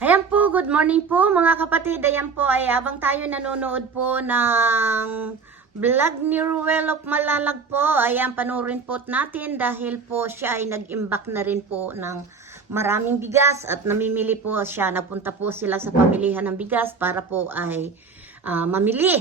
Ayan po, good morning po mga kapatid. Ayan po ay habang tayo nanonood po ng vlog ni Ruel of Malalag po. Ayan, panurin po natin dahil po siya ay nag-imbak na rin po ng maraming bigas at namimili po siya. Napunta po sila sa pamilihan ng bigas para po ay ah, mamili.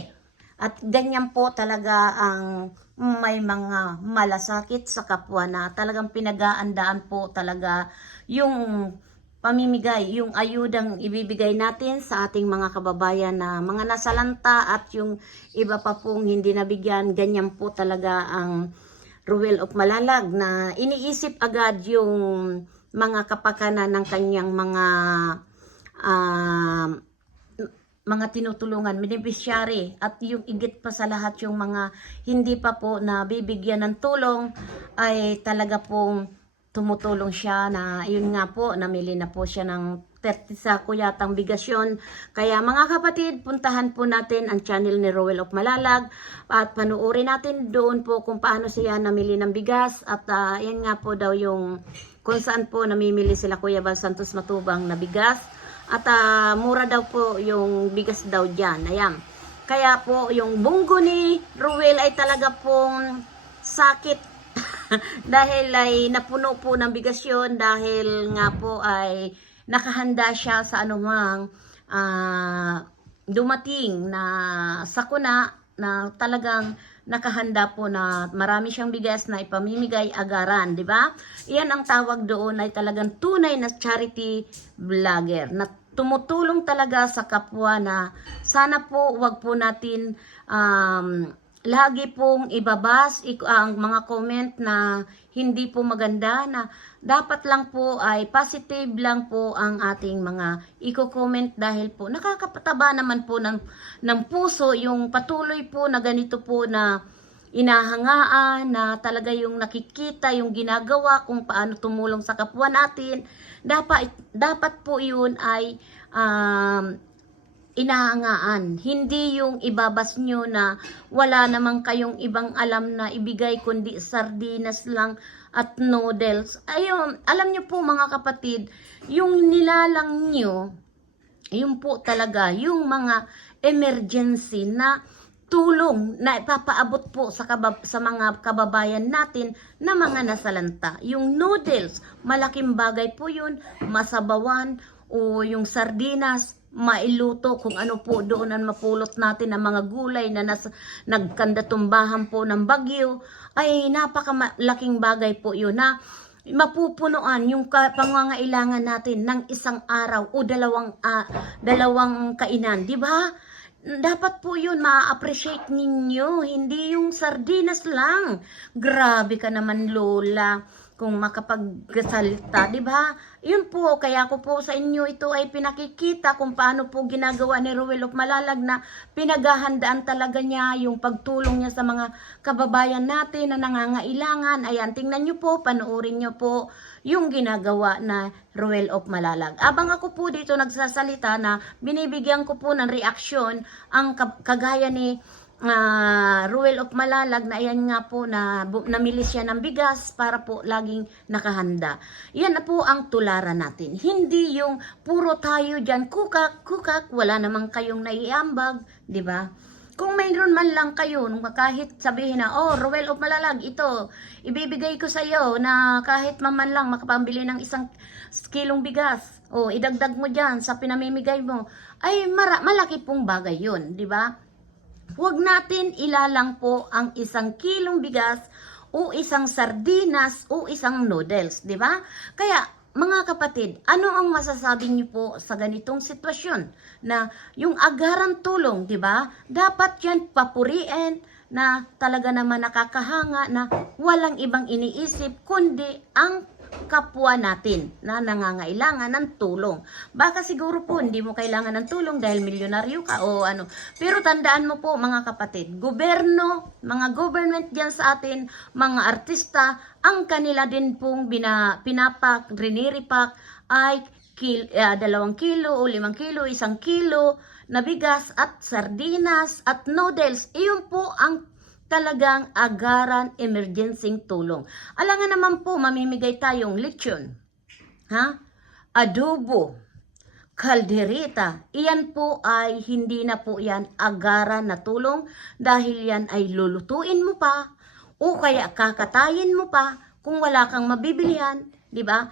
At ganyan po talaga ang may mga malasakit sa kapwa na talagang pinagaandaan po talaga yung pamimigay, yung ayudang ibibigay natin sa ating mga kababayan na mga nasalanta at yung iba pa pong hindi nabigyan, ganyan po talaga ang Ruel of Malalag na iniisip agad yung mga kapakanan ng kanyang mga ah, mga tinutulungan, beneficiary at yung igit pa sa lahat yung mga hindi pa po na bibigyan ng tulong ay talaga pong tumutulong siya na yun nga po namili na po siya ng 30 sa kuyatang bigasyon. Kaya mga kapatid, puntahan po natin ang channel ni Roel of Malalag at panuorin natin doon po kung paano siya namili ng bigas at ah, yan nga po daw yung kung saan po namimili sila Kuya Bal Santos Matubang na bigas. At ah, mura daw po yung bigas daw dyan. Ayan. Kaya po yung bunggo ni Ruel ay talaga pong sakit. dahil ay napuno po ng bigas yun. Dahil nga po ay nakahanda siya sa anumang ah, dumating na sakuna na talagang nakahanda po na marami siyang bigas na ipamimigay agaran, di ba? Iyan ang tawag doon ay talagang tunay na charity vlogger na tumutulong talaga sa kapwa na sana po wag po natin um, lagi pong ibabas ang mga comment na hindi po maganda na dapat lang po ay positive lang po ang ating mga i-comment dahil po nakakapataba naman po ng, ng puso yung patuloy po na ganito po na inahangaan na talaga yung nakikita yung ginagawa kung paano tumulong sa kapwa natin. Dapat dapat po yun ay um, inahangaan. Hindi yung ibabas nyo na wala namang kayong ibang alam na ibigay kundi sardinas lang at noodles. Ayun, alam nyo po mga kapatid, yung nilalang nyo, yun po talaga, yung mga emergency na tulong na ipapaabot po sa, kabab- sa mga kababayan natin na mga nasalanta. Yung noodles, malaking bagay po yun, masabawan, o yung sardinas, mailuto kung ano po doon ang mapulot natin ng mga gulay na nas, nagkandatumbahan po ng bagyo, ay napakalaking bagay po yun na mapupunuan yung pangangailangan natin ng isang araw o dalawang ah, dalawang kainan, di ba? Dapat po yun, ma-appreciate ninyo, hindi yung sardinas lang. Grabe ka naman, Lola, kung makapagsalita, di ba? Yun po, kaya ko po sa inyo ito ay pinakikita kung paano po ginagawa ni Ruel of Malalag na pinaghahandaan talaga niya yung pagtulong niya sa mga kababayan natin na nangangailangan. Ayan, tingnan niyo po, panoorin niyo po yung ginagawa na Ruel of Malalag. Abang ako po dito nagsasalita na binibigyan ko po ng reaksyon ang kagaya ni ah, Ruel of Malalag na ayan nga po na namili siya ng bigas para po laging nakahanda. Yan na po ang tularan natin. Hindi yung puro tayo dyan kukak, kukak, wala namang kayong naiambag, di ba? Kung mayroon man lang kayo, nung kahit sabihin na, oh, Ruel of Malalag, ito, ibibigay ko sa iyo na kahit maman lang makapambili ng isang kilong bigas, o idagdag mo dyan sa pinamimigay mo, ay mara- malaki pong bagay yun, di ba? Huwag natin ilalang po ang isang kilong bigas o isang sardinas o isang noodles, di ba? Kaya mga kapatid, ano ang masasabi niyo po sa ganitong sitwasyon na yung agaran tulong, di ba? Dapat yan papuriin na talaga naman nakakahanga na walang ibang iniisip kundi ang kapwa natin na nangangailangan ng tulong. Baka siguro po hindi mo kailangan ng tulong dahil milyonaryo ka o ano. Pero tandaan mo po mga kapatid, gobyerno, mga government dyan sa atin, mga artista, ang kanila din pong bina, pinapak, riniripak ay kil, ah, dalawang kilo o limang kilo, isang kilo na bigas at sardinas at noodles. Iyon po ang talagang agaran emergency tulong. Alangan naman po, mamimigay tayong lechon, ha? adobo, kaldereta. Iyan po ay hindi na po yan agaran na tulong dahil yan ay lulutuin mo pa o kaya kakatayin mo pa kung wala kang mabibilihan, di ba?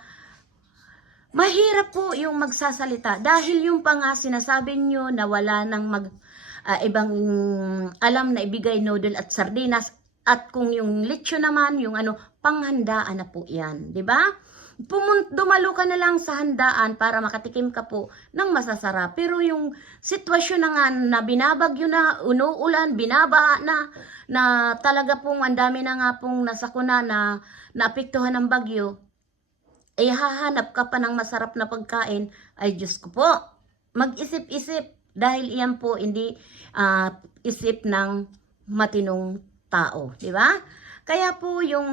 Mahirap po yung magsasalita dahil yung pa nga sinasabi nyo na wala nang mag, ah, ibang alam na ibigay noodle at sardinas at kung yung lechon naman, yung ano, panghandaan na po yan, di ba? Pumun- dumalo ka na lang sa handaan para makatikim ka po ng masasarap. Pero yung sitwasyon na nga na binabagyo na, unuulan, binabaha na, na talaga pong ang dami na nga pong nasakuna na naapektuhan ng bagyo, ay hahanap ka pa ng masarap na pagkain, ay Diyos ko po, mag-isip-isip dahil iyan po hindi ah, isip ng matinong tao, di ba? Kaya po yung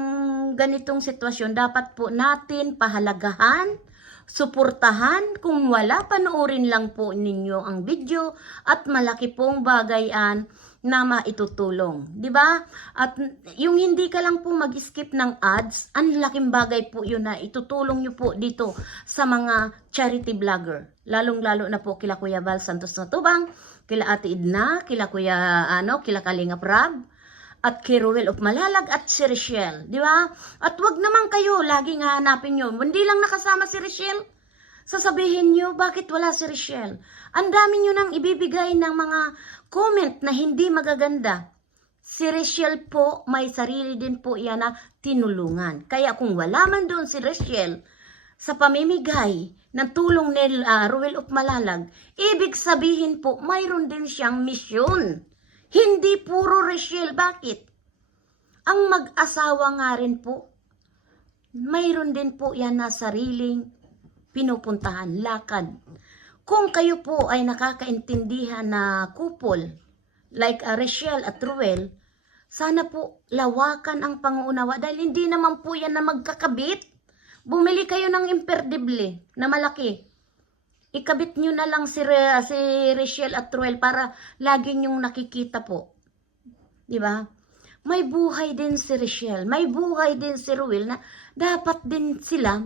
ganitong sitwasyon dapat po natin pahalagahan, suportahan kung wala panoorin lang po ninyo ang video at malaki pong bagayan na maitutulong, di ba? At yung hindi ka lang po mag-skip ng ads, ang laking bagay po yun na itutulong nyo po dito sa mga charity vlogger. Lalong-lalo na po kila Kuya Val Santos Natubang, kila Ate Idna, kila Kuya ano, kila Kalinga Prab, at kay of Malalag at si Richelle, di ba? At wag naman kayo laging hahanapin nyo. Hindi lang nakasama si Richelle. Sasabihin nyo, bakit wala si Richelle? Ang dami nyo nang ibibigay ng mga comment na hindi magaganda. Si Richelle po, may sarili din po yan na tinulungan. Kaya kung wala man doon si Richelle, sa pamimigay ng tulong ni uh, Ruel of Malalag, ibig sabihin po, mayroon din siyang misyon. Hindi puro Rachel. Bakit? Ang mag-asawa nga rin po, mayroon din po yan na sariling pinupuntahan, lakad. Kung kayo po ay nakakaintindihan na kupol, like uh, at Ruel, sana po lawakan ang pangunawa dahil hindi naman po yan na magkakabit. Bumili kayo ng imperdible na malaki ikabit nyo na lang si, Re, si Rachel at Ruel para lagi nyong nakikita po. Di ba? May buhay din si Rachel, may buhay din si Ruel na dapat din sila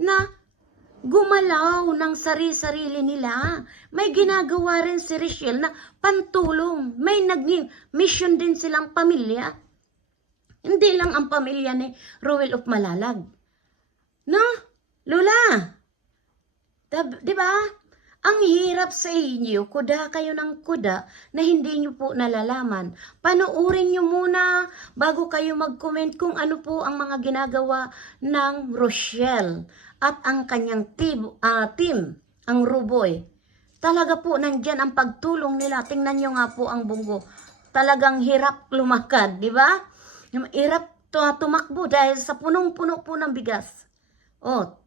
na gumalaw ng sari-sarili nila. May ginagawa rin si Rachel na pantulong. May naging mission din silang pamilya. Hindi lang ang pamilya ni Ruel of Malalag. No? Lola, Dab- Di ba? Ang hirap sa inyo, kuda kayo ng kuda na hindi nyo po nalalaman. Panuurin nyo muna bago kayo mag-comment kung ano po ang mga ginagawa ng Rochelle at ang kanyang team, ah, team ang Ruboy. Talaga po, nandyan ang pagtulong nila. Tingnan nyo nga po ang bunggo. Talagang hirap lumakad, di ba? Hirap to- tumakbo dahil sa punong-puno po ng bigas. Oh,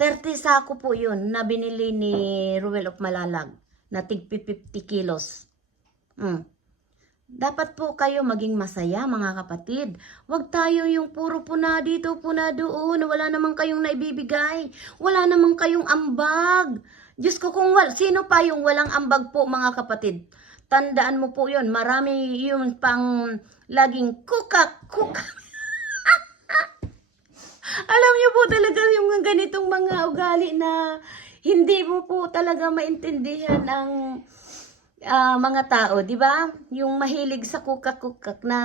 30 sako po yun na binili ni Ruel of Malalag na tig 50 kilos. Mm. Dapat po kayo maging masaya mga kapatid. Huwag tayo yung puro puna dito, puna doon. Wala naman kayong naibibigay. Wala naman kayong ambag. Diyos ko kung wal, sino pa yung walang ambag po mga kapatid? Tandaan mo po yun. Marami yung pang laging kukak, kukak. Alam niyo po talaga yung ganitong mga ugali na hindi mo po talaga maintindihan ang ah, mga tao, di ba? Yung mahilig sa kukak-kukak na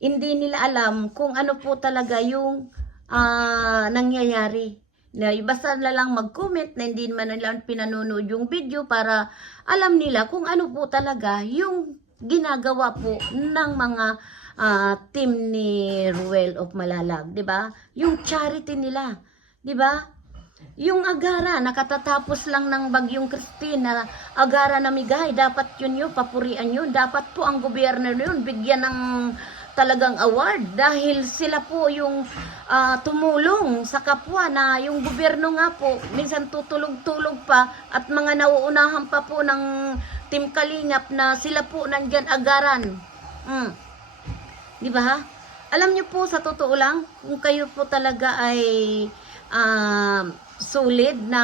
hindi nila alam kung ano po talaga yung ah, nangyayari. Na basta na lang mag-comment na hindi man nila pinanonood yung video para alam nila kung ano po talaga yung ginagawa po ng mga ah, team ni Ruel of Malalag, 'di ba? Yung charity nila, 'di ba? Yung agara, nakatatapos lang ng bagyong Christine na agara na migay, dapat yun yun, papurian yun. Dapat po ang gobyerno yun, bigyan ng talagang award dahil sila po yung ah, tumulong sa kapwa na yung gobyerno nga po, minsan tutulog-tulog pa at mga nauunahan pa po ng Team Kalingap na sila po nandyan agaran. Mm. Di ba? Alam niyo po sa totoo lang, kung kayo po talaga ay ah, solid na,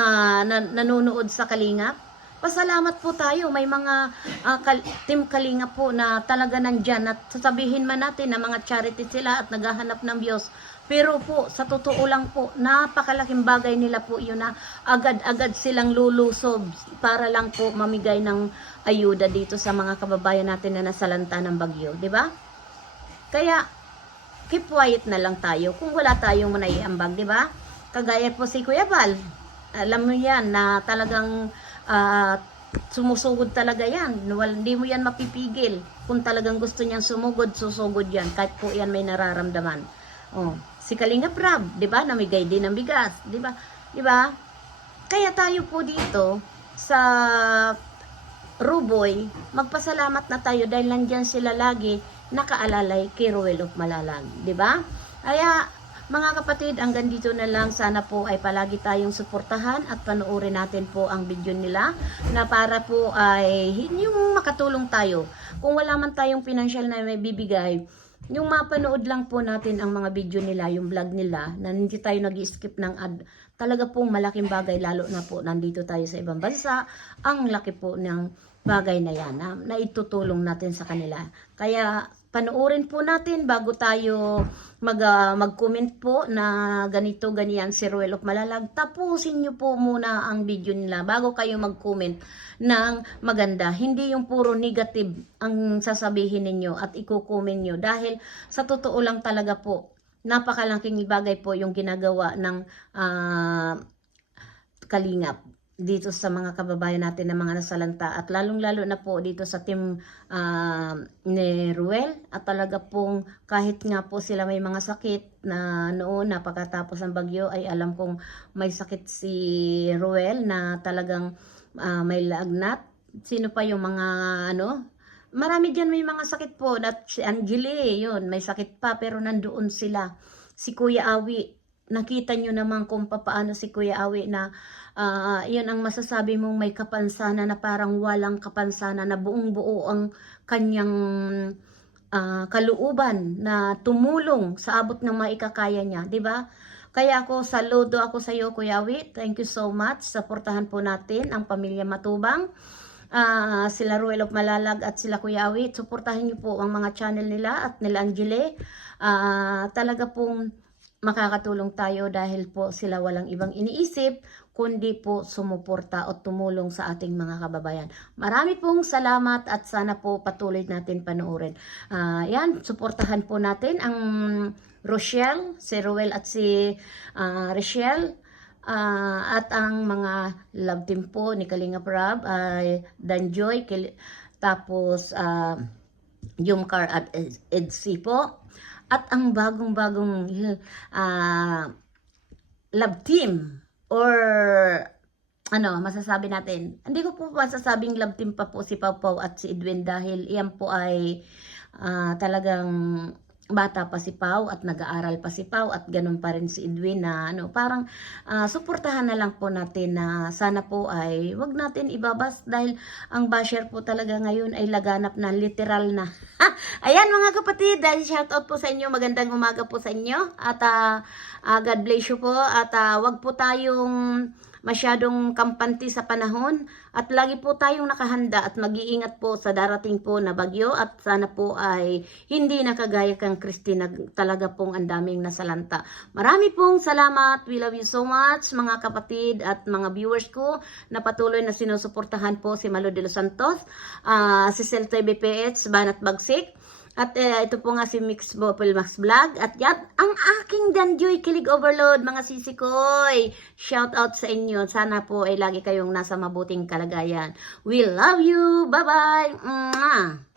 na nanonood sa Kalingap, pasalamat po tayo. May mga ah, kal- team Kalingap po na talaga nandyan at sasabihin man natin na mga charity sila at naghahanap ng Diyos Pero po, sa totoo lang po, napakalaking bagay nila po yun na agad-agad silang lulusob para lang po mamigay ng ayuda dito sa mga kababayan natin na nasalanta ng bagyo, di ba? Kaya, keep quiet na lang tayo kung wala tayong manaiambag, di ba? Kagaya po si Kuya Val, alam mo yan na talagang ah, sumusugod talaga yan. Hindi mo yan mapipigil. Kung talagang gusto niyang sumugod, susugod yan. Kahit po yan may nararamdaman. Oh, si Kalinga Prab, 'di ba? Namigay din ng bigas, 'di ba? 'Di ba? Kaya tayo po dito sa Ruboy, magpasalamat na tayo dahil nandyan sila lagi nakaalalay kay Ruel of Malalag, ba? Kaya mga kapatid, hanggang dito na lang. Sana po ay palagi tayong suportahan at panoorin natin po ang video nila na para po ay yung makatulong tayo. Kung wala man tayong financial na may bibigay, yung mapanood lang po natin ang mga video nila, yung vlog nila, na hindi tayo nag skip ng ad. Talaga pong malaking bagay, lalo na po nandito tayo sa ibang bansa, ang laki po ng bagay na yan, na, na itutulong natin sa kanila. Kaya panoorin po natin bago tayo mag, ah, mag-comment po na ganito, ganyan si Ruel of Malalag. Tapusin nyo po muna ang video nila bago kayo mag-comment ng maganda. Hindi yung puro negative ang sasabihin ninyo at iko-comment nyo. Dahil sa totoo lang talaga po, napakalaking bagay po yung ginagawa ng ah, kalingap dito sa mga kababayan natin na mga nasalanta. At lalong-lalo na po dito sa team ah, ni Ruel. At talaga pong kahit nga po sila may mga sakit na noon na pagkatapos ng bagyo ay alam kong may sakit si Ruel na talagang ah, may lagnat. Sino pa yung mga ano marami diyan may mga sakit po at si Angeli yun may sakit pa pero nandoon sila si Kuya Awi nakita nyo naman kung papaano si Kuya Awi na ah, yun ang masasabi mong may kapansanan na parang walang kapansanan na buong buo ang kanyang ah, kaluuban na tumulong sa abot ng maikakaya niya, di ba? Kaya ako, saludo ako sa iyo, Kuya Awi. Thank you so much. Supportahan po natin ang pamilya Matubang. Ah, sila Ruel of Malalag at sila Kuya Awi. Suportahan niyo po ang mga channel nila at nila Angele. Ah, talaga pong makakatulong tayo dahil po sila walang ibang iniisip kundi po sumuporta o tumulong sa ating mga kababayan. Marami pong salamat at sana po patuloy natin panoorin. Ah, yan, suportahan po natin ang Rochelle, si Ruel at si ah, Rochelle. Ah, at ang mga love team po ni Kalinga Prab ay Danjoy, Kil- tapos ah, Yumcar at Ed- Edsy po. At ang bagong-bagong ah, love team or ano, masasabi natin. Hindi ko po masasabing love team pa po si Pau at si Edwin dahil iyan po ay ah, talagang bata pa si Pau at nag-aaral pa si Pau at ganun pa rin si Edwin na ano, parang ah, suportahan na lang po natin na sana po ay wag natin ibabas dahil ang basher po talaga ngayon ay laganap na literal na. Ayan mga kapatid, dahil shout out po sa inyo, magandang umaga po sa inyo at ah, ah, God bless you po at ah, wag po tayong masyadong kampante sa panahon at lagi po tayong nakahanda at mag-iingat po sa darating po na bagyo at sana po ay hindi nakagaya kang Christine talaga pong ang daming nasalanta. Marami pong salamat. We love you so much mga kapatid at mga viewers ko na patuloy na sinusuportahan po si Malo de los Santos, ah, si Cel TVPH, Banat Bagsik, at eh, ito po nga si Mix Bopel Max Vlog. At yan, ang aking Danjoy Kilig Overload, mga sisikoy. Shout out sa inyo. Sana po ay lagi kayong nasa mabuting kalagayan. We love you. Bye-bye.